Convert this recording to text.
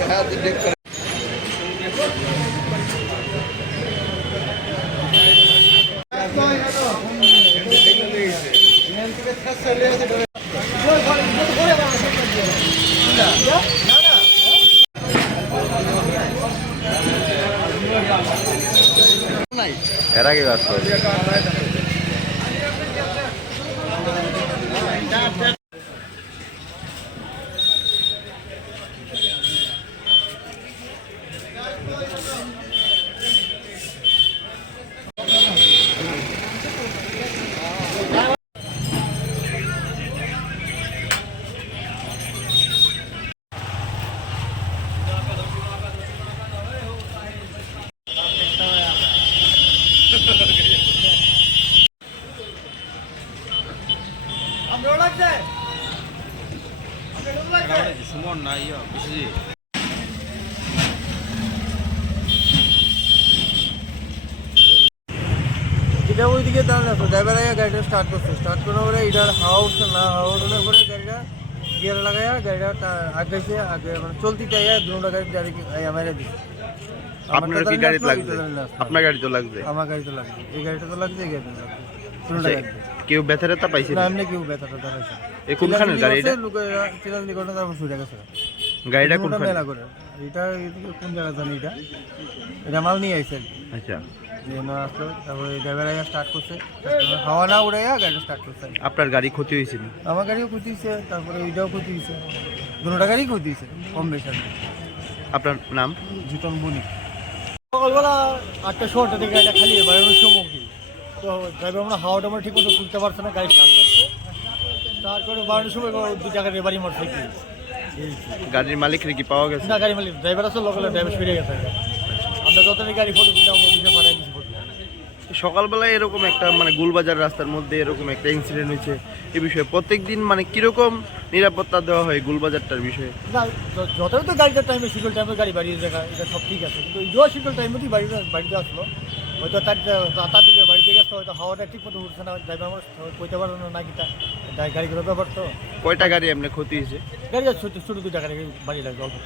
হ্যাঁ দেখ করে। এর আগে কাজ করে সুমন না ইয়া এটা ওইদিকে দাঁড়ানো আছে ড্রাইভার আগে গাড়িটা স্টার্ট করছে। স্টার্ট করার পরে এটার উঠছে না হাওয়া উঠানোর পরে গাড়িটা গিয়ার লাগাইয়া গাড়িটা আগাইছে আগে মানে চলতি চাইয়া দুটা গাড়ি গাড়ি আমার দিচ্ছে আপনার কি গাড়িতে লাগছে আপনার গাড়ি তো লাগছে আমার গাড়ি তো লাগছে এই গাড়িটা তো লাগছে এই গাড়িটা দুটা আচ্ছা, গাড়ি কেউ ব্যথা রেতা পাইছে না এমনি কেউ ব্যথাটা দাঁড়াইছে এই কোনখানের গাড়ি এটা চিরান্দি করে তারপর ছুটে গেছে গাড়িটা কোনখানে? মেলা করে। এটা কোন জায়গা জানি এটা? এটা মাল নিয়ে আইছে। আচ্ছা। তারপরে ড্রাইভার আইয়া স্টার্ট করছে। হাওয়া না উড়াইয়া গাড়িটা স্টার্ট করছে। আপনার গাড়ি ক্ষতি হয়েছিল আমার গাড়িও ক্ষতি হয়েছে তারপরে ওইটাও ক্ষতি হয়েছে। দুটা গাড়ি ক্ষতি হয়েছে কম বেশি আপনার নাম? জুটন বনি সকালবেলা আটটা শোটা থেকে গাড়িটা খালি বাড়ানোর সম্মুখী তো ড্রাইভার আমরা হাওয়াটা আমরা ঠিক মতো তুলতে পারছে না গাড়ি স্টার্ট করছে। স্টার্ট করে বাড়ানোর সময় দু জায়গায় মারছে কি গাড়ির মালিকের কি পাওয়া গেছে? না গাড়ি মালিক ড্রাইভার আছে লোকাল ড্রাইভার ফিরে গেছে। আমরা যতদিন গাড়ি ফটো দিলাম আমরা দিতে ফটো। সকালবেলায় এরকম একটা মানে গুলবাজার রাস্তার মধ্যে এরকম একটা ইনসিডেন্ট হয়েছে এ বিষয়ে প্রত্যেকদিন মানে কীরকম নিরাপত্তা দেওয়া হয় গুলবাজারটার বিষয়ে? না যতই তো গাড়িটার টাইমে শিডিউল টাইমে গাড়ি বাড়িয়ে দেখা এটা সব ঠিক আছে। কিন্তু ইডো শিডিউল টাইমেতেই বাড়ি বাড়িতে আসলো। হয়তো তার তার হয়তো হাওয়াটা ঠিক মতো উঠছে না ড্রাইভার আমার কইতে পারল না গাড়িগুলো ব্যাপার তো। কয়টা গাড়ি এমনি ক্ষতি হয়েছে? গাড়ি ছোটো ছোটো দুটা গাড়ি বাড়ি লাগবে অল্প।